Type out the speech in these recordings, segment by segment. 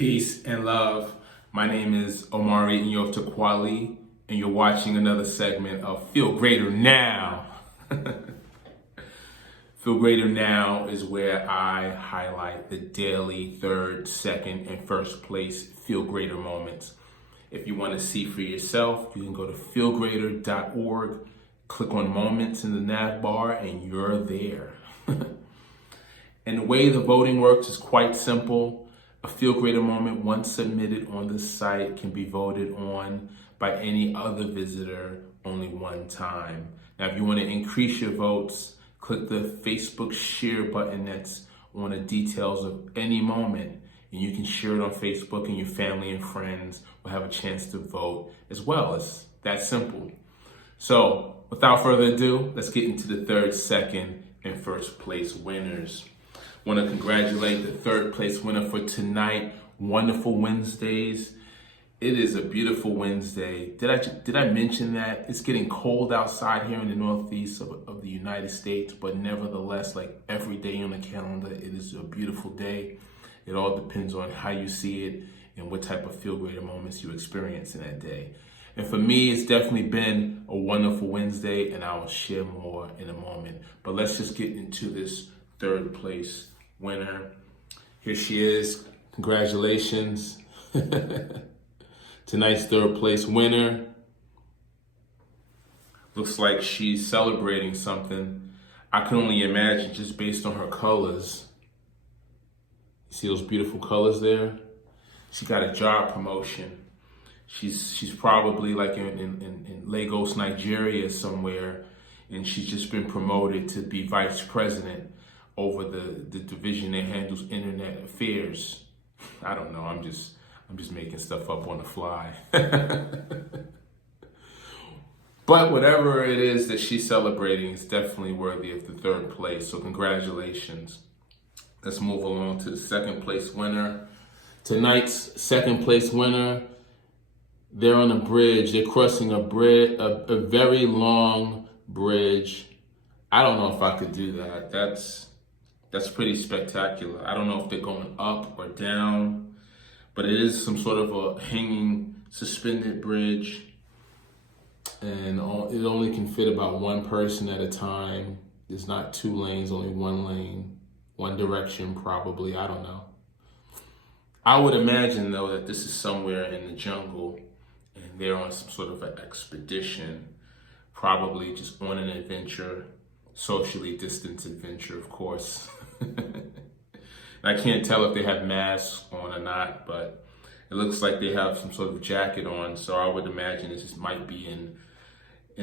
Peace and love. My name is Omari Nyotakwali, and you're watching another segment of Feel Greater Now. Feel Greater Now is where I highlight the daily third, second, and first place Feel Greater moments. If you want to see for yourself, you can go to FeeLgr8r click on moments in the nav bar, and you're there. And the way the voting works is quite simple. A Feel Greater moment, once submitted on the site, can be voted on by any other visitor only one time. Now, if you want to increase your votes, click the Facebook share button that's on the details of any moment, and you can share it on Facebook, and your family and friends will have a chance to vote as well. It's that simple. So, without further ado, let's get into the third, second, and first place winners. Want to congratulate the third place winner for tonight. Wonderful Wednesdays. It is a beautiful Wednesday. Did I mention that it's getting cold outside here in the northeast of the United States, but nevertheless, like every day on the calendar, it is a beautiful day. It all depends on how you see it and what type of feel greater moments you experience in that day. And for me, it's definitely been a wonderful Wednesday, and I will share more in a moment. But let's just get into this third place winner. Here she is. Congratulations. Tonight's third place winner. Looks like she's celebrating something. I can only imagine just based on her colors. You see those beautiful colors there? She got a job promotion. She's probably like in Lagos, Nigeria somewhere, and she's just been promoted to be vice president over the division that handles internet affairs. I don't know. I'm just making stuff up on the fly. But whatever it is that she's celebrating, it's definitely worthy of the third place. So congratulations. Let's move along to the second place winner. Tonight's second place winner. They're on a bridge. They're crossing a very long bridge. I don't know if I could do that. That's pretty spectacular. I don't know if they're going up or down, but it is some sort of a hanging, suspended bridge. And it only can fit about one person at a time. There's not two lanes, only one lane, one direction probably. I don't know. I would imagine, though, that this is somewhere in the jungle, and they're on some sort of an expedition, probably just on an adventure, socially distanced adventure, of course. I can't tell if they have masks on or not, but it looks like they have some sort of jacket on, so I would imagine this might be in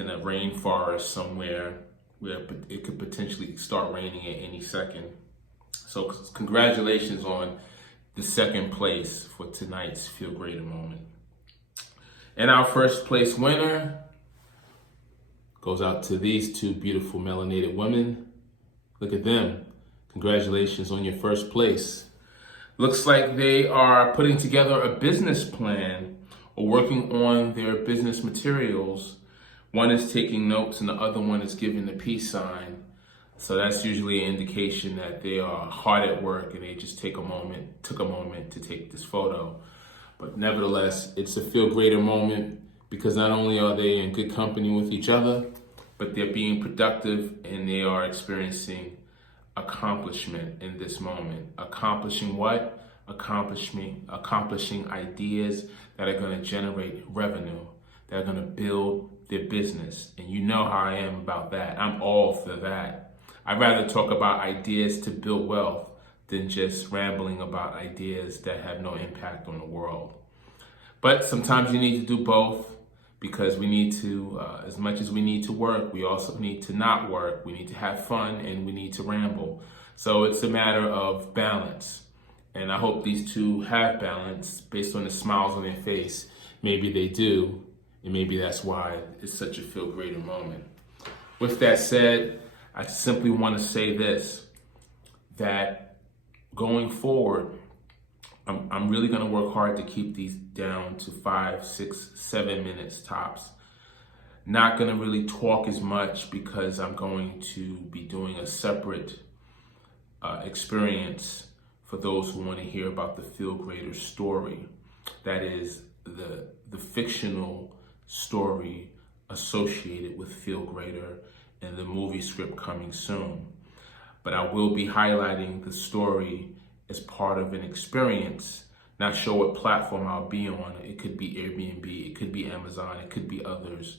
a rainforest somewhere where it could potentially start raining at any second. So congratulations on the second place for tonight's Feel Greater moment. And our first place winner goes out to these two beautiful melanated women. Look at them. Congratulations on your first place. Looks like they are putting together a business plan or working on their business materials. One is taking notes and the other one is giving the peace sign. So that's usually an indication that they are hard at work and they just took a moment to take this photo. But nevertheless, it's a feel greater moment because not only are they in good company with each other, but they're being productive and they are experiencing accomplishment in this moment. Accomplishing what? Accomplishing ideas that are going to generate revenue, that are going to build their business. And you know how I am about that. I'm all for that. I'd rather talk about ideas to build wealth than just rambling about ideas that have no impact on the world. But sometimes you need to do both because we need to, as much as we need to work, we also need to not work. We need to have fun and we need to ramble. So it's a matter of balance. And I hope these two have balance based on the smiles on their face. Maybe they do. And maybe that's why it's such a feel greater moment. With that said, I simply want to say this, that going forward, I'm really going to work hard to keep these down to 5, 6, 7 minutes tops. Not going to really talk as much because I'm going to be doing a separate experience for those who want to hear about the FeeLgr8r story. That is the fictional story associated with FeeLgr8r and the movie script coming soon. But I will be highlighting the story as part of an experience. Not sure what platform I'll be on. It could be Airbnb, it could be Amazon, it could be others.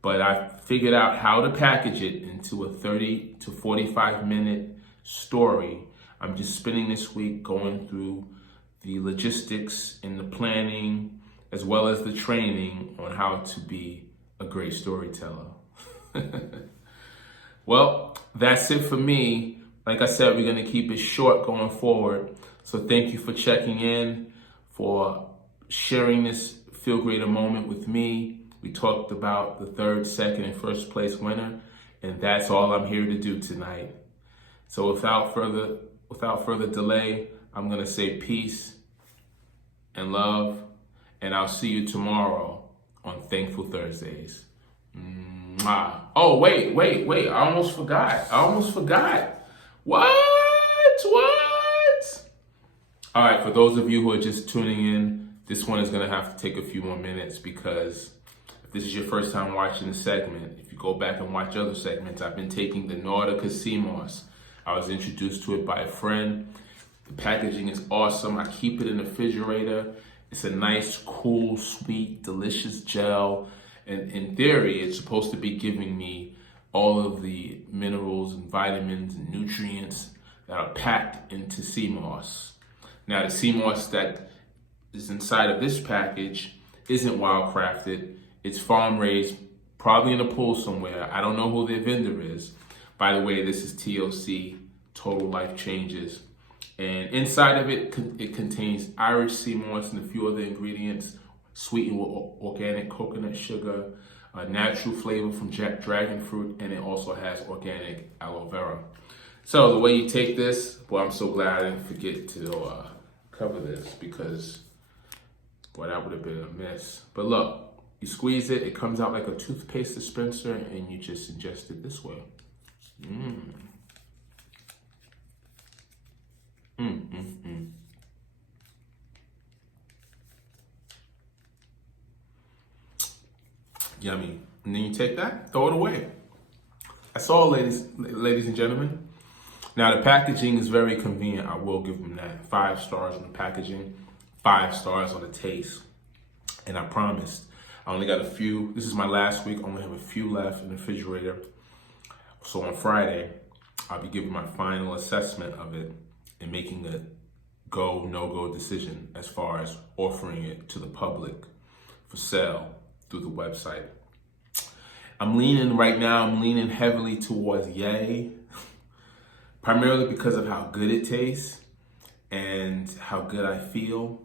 But I figured out how to package it into a 30 to 45 minute story. I'm just spending this week going through the logistics and the planning, as well as the training on how to be a great storyteller. Well, that's it for me. Like I said, we're going to keep it short going forward. So thank you for checking in, for sharing this FeeLgr8r moment with me. We talked about the third, second, and first place winner, and that's all I'm here to do tonight. So without further delay, I'm going to say peace and love, and I'll see you tomorrow on Thankful Thursdays. Mwah. Oh, wait. I almost forgot. What? All right, for those of you who are just tuning in, this one is going to have to take a few more minutes because if this is your first time watching the segment, if you go back and watch other segments, I've been taking the Nordica sea moss. I was introduced to it by a friend. The packaging is awesome. I keep it in the refrigerator. It's a nice, cool, sweet, delicious gel. And in theory, it's supposed to be giving me all of the minerals and vitamins and nutrients that are packed into sea moss. Now, the sea moss that is inside of this package isn't wild crafted. It's farm raised, probably in a pool somewhere. I don't know who the vendor is. By the way, this is TLC, Total Life Changes. And inside of it, it contains Irish sea moss and a few other ingredients, sweetened with organic coconut sugar, a natural flavor from dragon fruit, and it also has organic aloe vera. So the way you take this, well, I'm so glad I didn't forget to cover this because, boy, that would have been a mess. But look, you squeeze it, it comes out like a toothpaste dispenser, and you just ingest it this way. Yummy. And then you take that, throw it away. That's all, ladies and gentlemen. Now, the packaging is very convenient. I will give them that. 5 stars on the packaging, 5 stars on the taste. And I promised, I only got a few. This is my last week. I only have a few left in the refrigerator. So on Friday, I'll be giving my final assessment of it and making a go, no-go decision as far as offering it to the public for sale through the website. I'm leaning heavily towards yay, primarily because of how good it tastes and how good I feel.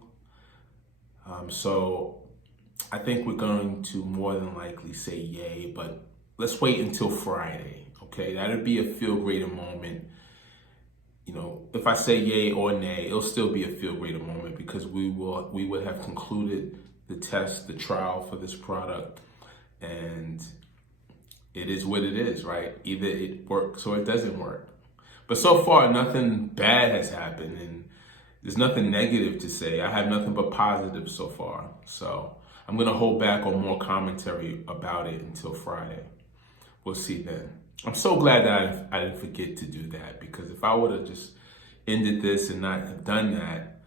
So I think we're going to more than likely say yay, but let's wait until Friday, okay? That'll be a FeeLgr8r moment. You know, if I say yay or nay, it'll still be a FeeLgr8r moment because we would have concluded the test, the trial for this product, and it is what it is, right? Either it works or it doesn't work. But so far, nothing bad has happened, and there's nothing negative to say. I have nothing but positive so far. So I'm going to hold back on more commentary about it until Friday. We'll see then. I'm so glad that I didn't forget to do that, because if I would have just ended this and not have done that,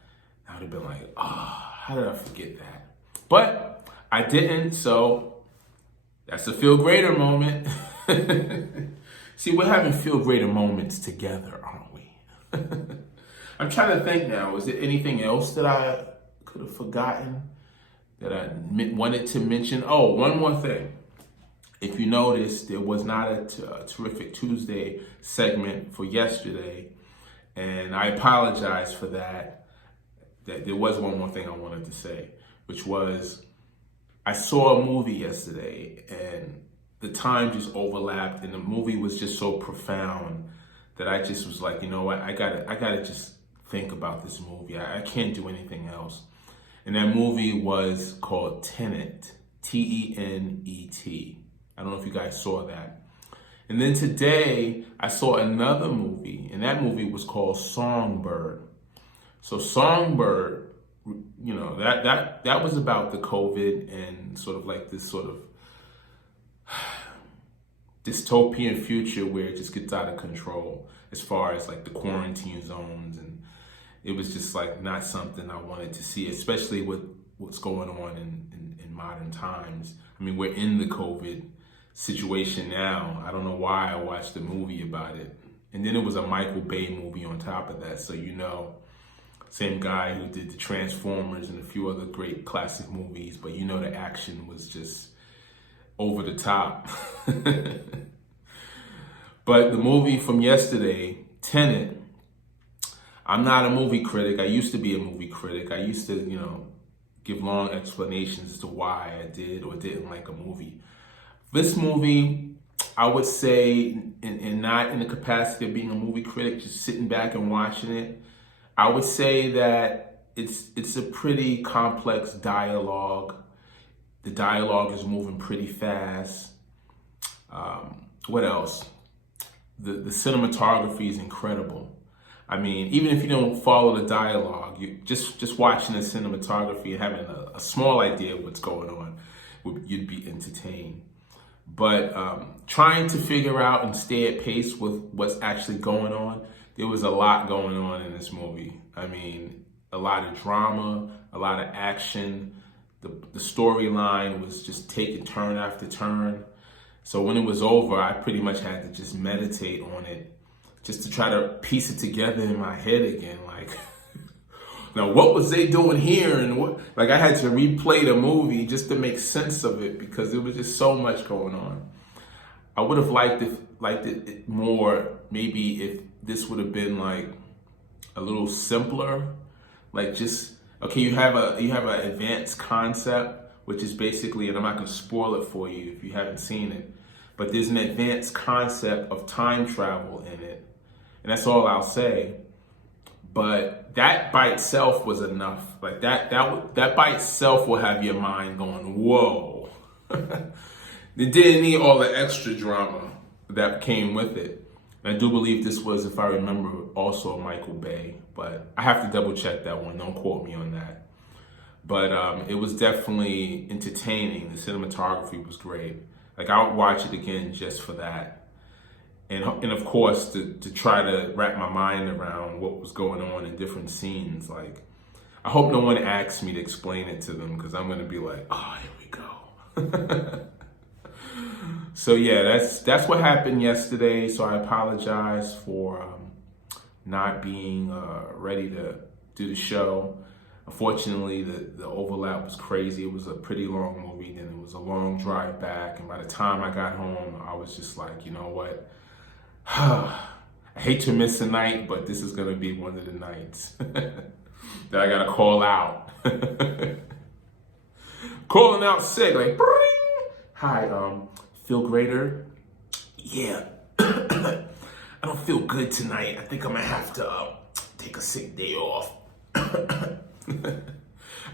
I would have been like, how did I forget that? But I didn't, so that's a FeeLgr8r moment. See, we're having FeeLgr8r moments together, aren't we? I'm trying to think now, is there anything else that I could have forgotten that I wanted to mention? Oh, one more thing. If you noticed, there was not a Terrific Tuesday segment for yesterday, and I apologize for that. There was one more thing I wanted to say, which was I saw a movie yesterday, and the time just overlapped, and the movie was just so profound that I just was like, you know what, I gotta just think about this movie. I can't do anything else. And that movie was called Tenet, Tenet. I don't know if you guys saw that. And then today I saw another movie, and that movie was called Songbird. So Songbird, that was about the COVID and sort of like this sort of dystopian future where it just gets out of control as far as like the quarantine zones, and it was just like not something I wanted to see, especially with what's going on in modern times. I mean, we're in the COVID situation now. I don't know why I watched a movie about it. And then it was a Michael Bay movie on top of that. So, same guy who did the Transformers and a few other great classic movies, but the action was just over the top. But the movie from yesterday, Tenet, I'm not a movie critic. I used to be a movie critic. I used to, give long explanations as to why I did or didn't like a movie. This movie, I would say, and not in the capacity of being a movie critic, just sitting back and watching it, I would say that it's a pretty complex dialogue. The dialogue is moving pretty fast. What else? The cinematography is incredible. I mean, even if you don't follow the dialogue, you just watching the cinematography and having a small idea of what's going on, you'd be entertained. But trying to figure out and stay at pace with what's actually going on, there was a lot going on in this movie. I mean, a lot of drama, a lot of action. The storyline was just taking turn after turn. So when it was over, I pretty much had to just meditate on it, just to try to piece it together in my head again. Like, now what was they doing here? And I had to replay the movie just to make sense of it because there was just so much going on. I would have liked it more maybe if this would have been like a little simpler. Like just, okay, you have an advanced concept, which is basically, and I'm not gonna spoil it for you if you haven't seen it, but there's an advanced concept of time travel in it. And that's all I'll say. But that by itself was enough. Like that by itself will have your mind going, whoa. They didn't need all the extra drama that came with it. And I do believe this was, if I remember, also Michael Bay. But I have to double check that one. Don't quote me on that. But it was definitely entertaining. The cinematography was great. Like I would watch it again just for that. And of course, to try to wrap my mind around what was going on in different scenes. Like, I hope no one asks me to explain it to them because I'm going to be like, oh, here we go. So yeah, that's what happened yesterday. So I apologize for not being ready to do the show. Unfortunately, the overlap was crazy. It was a pretty long movie, then it was a long drive back. And by the time I got home, I was just like, you know what? I hate to miss a night, but this is going to be one of the nights that I got to call out. Calling out sick, like, bring. Hi, FeeLgr8r. Yeah, I don't feel good tonight. I think I'm going to have to take a sick day off.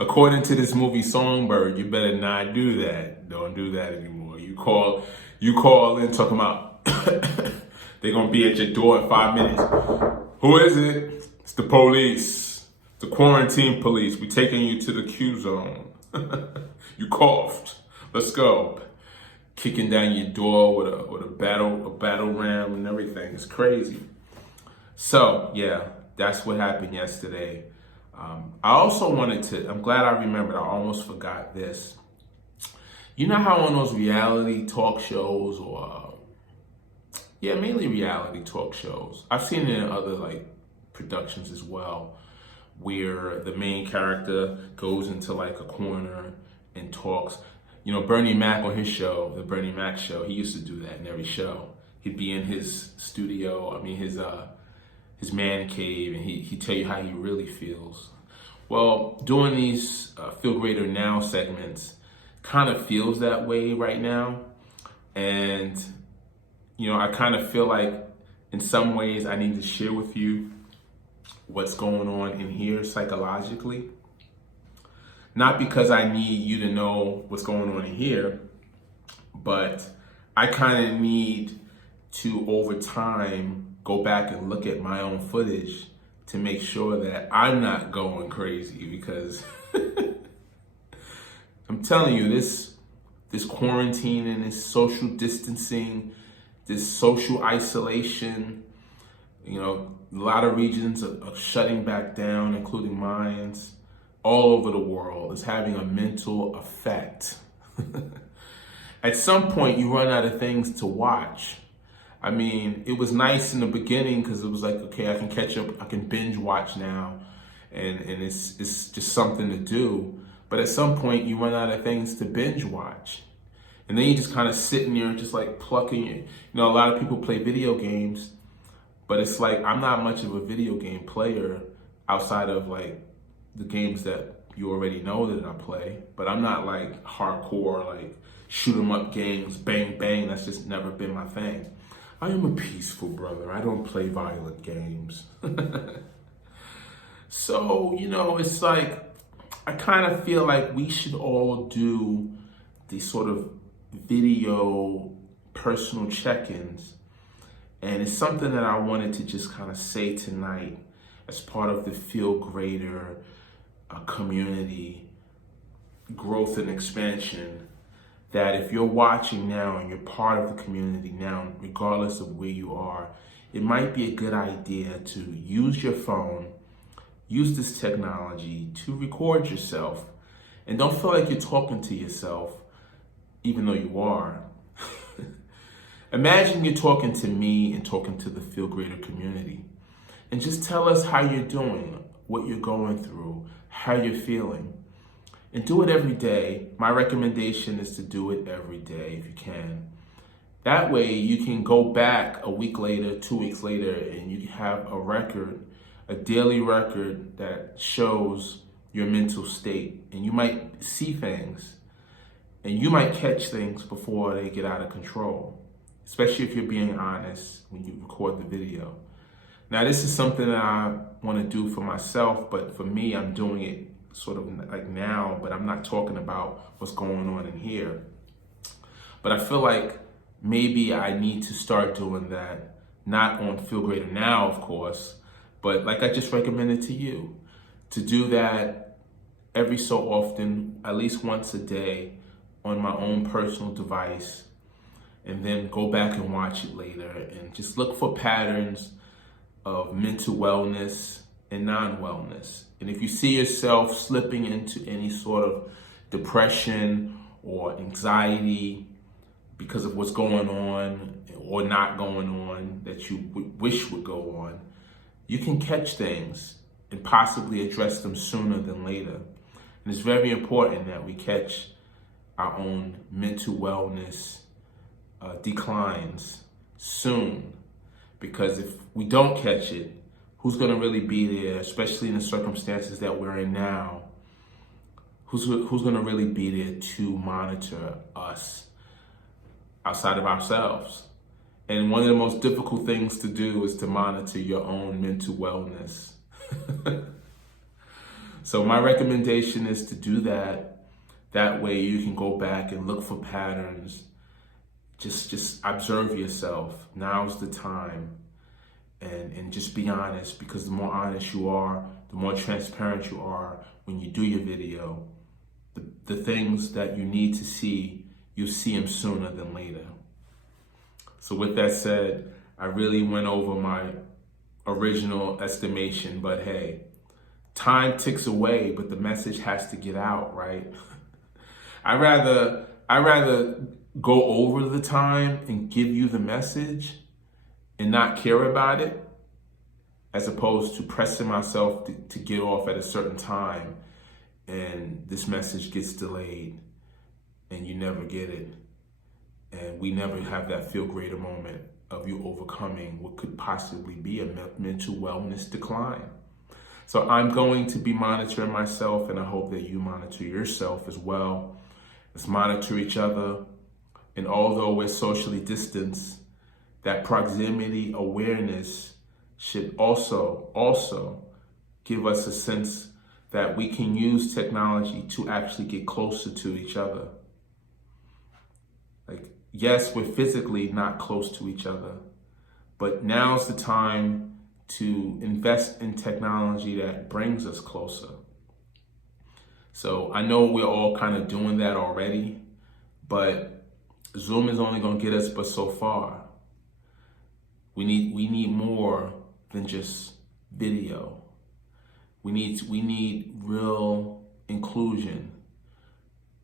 According to this movie Songbird, you better not do that. Don't do that anymore. You call in talking about they're going to be at your door in 5 minutes. Who is it? It's the police. The quarantine police. We taking you to the Q zone. You coughed. Let's go. Kicking down your door with a battle ram and everything. It's crazy. So, yeah, that's what happened yesterday. I also I'm glad I remembered. I almost forgot this. You know how on those reality talk shows mainly reality talk shows. I've seen it in other productions as well, where the main character goes into a corner and talks. Bernie Mac on his show, the Bernie Mac show, he used to do that in every show. He'd be in his studio, his man cave, and he'd tell you how he really feels. Well, doing these FeeLgr8r Now segments kind of feels that way right now. And I kind of feel like in some ways I need to share with you what's going on in here psychologically. Not because I need you to know what's going on in here, but I kind of need to, over time, go back and look at my own footage to make sure that I'm not going crazy, because I'm telling you, this quarantine and this social distancing, this social isolation, you know, a lot of regions are shutting back down, including mine, all over the world. It's having a mental effect. At some point, you run out of things to watch. I mean, it was nice in the beginning because it was like, okay, I can catch up, I can binge watch now, and it's just something to do. But at some point, you run out of things to binge watch. And then you just kind of sitting there just like plucking it. You know, a lot of people play video games, but it's like, I'm not much of a video game player outside of like the games that you already know that I play. But I'm not like hardcore, like shoot 'em up games, bang, bang. That's just never been my thing. I am a peaceful brother. I don't play violent games. So, you know, it's like, I kind of feel like we should all do these sort of video personal check-ins. And it's something that I wanted to just kind of say tonight as part of the FeeLgr8r community growth and expansion, that if you're watching now and you're part of the community now, regardless of where you are, it might be a good idea to use your phone, use this technology to record yourself. And don't feel like you're talking to yourself, even though you are. Imagine you're talking to me and talking to the FeeLgr8r community. And just tell us how you're doing, what you're going through, how you're feeling. And do it every day. My recommendation is to do it every day if you can. That way you can go back a week later, 2 weeks later, and you have a record, a daily record that shows your mental state. And you might see things, and you might catch things before they get out of control, especially if you're being honest when you record the video. Now, this is something that I want to do for myself, but for me, I'm doing it sort of like now, but I'm not talking about what's going on in here. But I feel like maybe I need to start doing that, not on FeeLgr8r Now, of course, but like I just recommended to you, to do that every so often, at least once a day on my own personal device, and then go back and watch it later and just look for patterns of mental wellness and non-wellness. And if you see yourself slipping into any sort of depression or anxiety because of what's going on or not going on that you wish would go on, you can catch things and possibly address them sooner than later. And it's very important that we catch our own mental wellness declines soon, because if we don't catch it, who's going to really be there, especially in the circumstances that we're in now? Who's going to really be there to monitor us outside of ourselves? And one of the most difficult things to do is to monitor your own mental wellness. So my recommendation is to do that. That way you can go back and look for patterns. Just observe yourself. Now's the time. And just be honest, because the more honest you are, the more transparent you are when you do your video, the things that you need to see, you'll see them sooner than later. So with that said, I really went over my original estimation, but hey, time ticks away, but the message has to get out, right? I rather go over the time and give you the message and not care about it, as opposed to pressing myself to get off at a certain time and this message gets delayed and you never get it. And we never have that FeeLgr8r moment of you overcoming what could possibly be a mental wellness decline. So I'm going to be monitoring myself, and I hope that you monitor yourself as well. Let's monitor each other. And although we're socially distanced, that proximity awareness should also give us a sense that we can use technology to actually get closer to each other. Like, yes, we're physically not close to each other, but now's the time to invest in technology that brings us closer. So I know we're all kind of doing that already, but Zoom is only going to get us but so far. We need more than just video. We need real inclusion,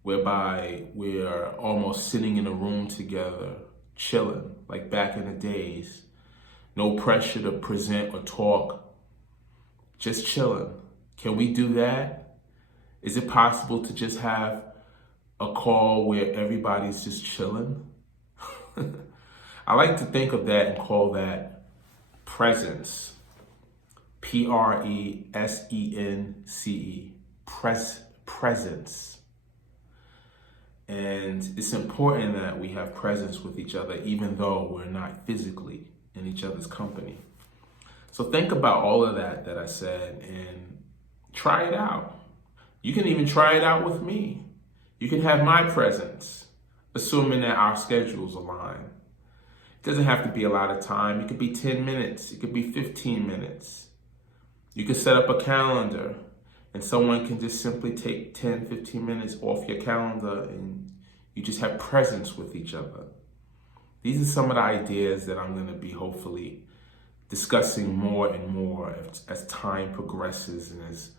whereby we're almost sitting in a room together, chilling, like back in the days. No pressure to present or talk, just chilling. Can we do that? Is it possible to just have a call where everybody's just chilling? I like to think of that and call that presence. Presence. Presence. And it's important that we have presence with each other, even though we're not physically in each other's company. So think about all of that I said and try it out. You can even try it out with me. You can have my presence, assuming that our schedules align. It doesn't have to be a lot of time. It could be 10 minutes. It could be 15 minutes. You can set up a calendar and someone can just simply take 10, 15 minutes off your calendar and you just have presence with each other. These are some of the ideas that I'm going to be hopefully discussing more and more as time progresses and as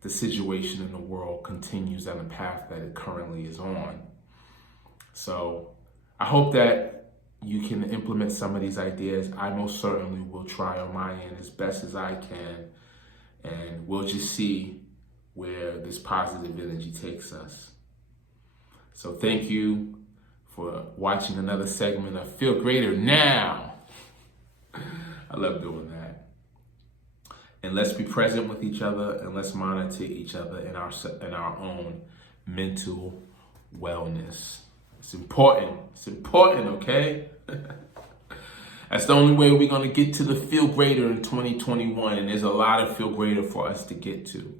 the situation in the world continues on the path that it currently is on. So I hope that you can implement some of these ideas. I most certainly will try on my end as best as I can, and we'll just see where this positive energy takes us. So thank you for watching another segment of FeeLgr8r Now. I love doing that. And let's be present with each other and let's monitor each other in our own mental wellness. It's important. It's important, okay? That's the only way we're going to get to the FeeLgr8r in 2021. And there's a lot of FeeLgr8r for us to get to.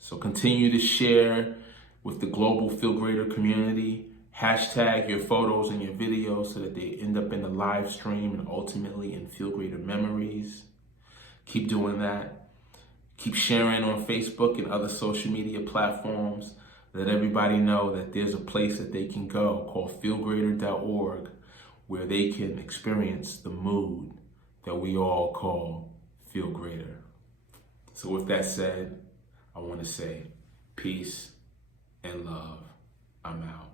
So continue to share with the global FeeLgr8r community. Hashtag your photos and your videos so that they end up in the live stream and ultimately in FeeLgr8r memories. Keep doing that. Keep sharing on Facebook and other social media platforms. Let everybody know that there's a place that they can go called FeeLgr8r.org where they can experience the mood that we all call FeeLgr8r. So with that said, I want to say peace and love. I'm out.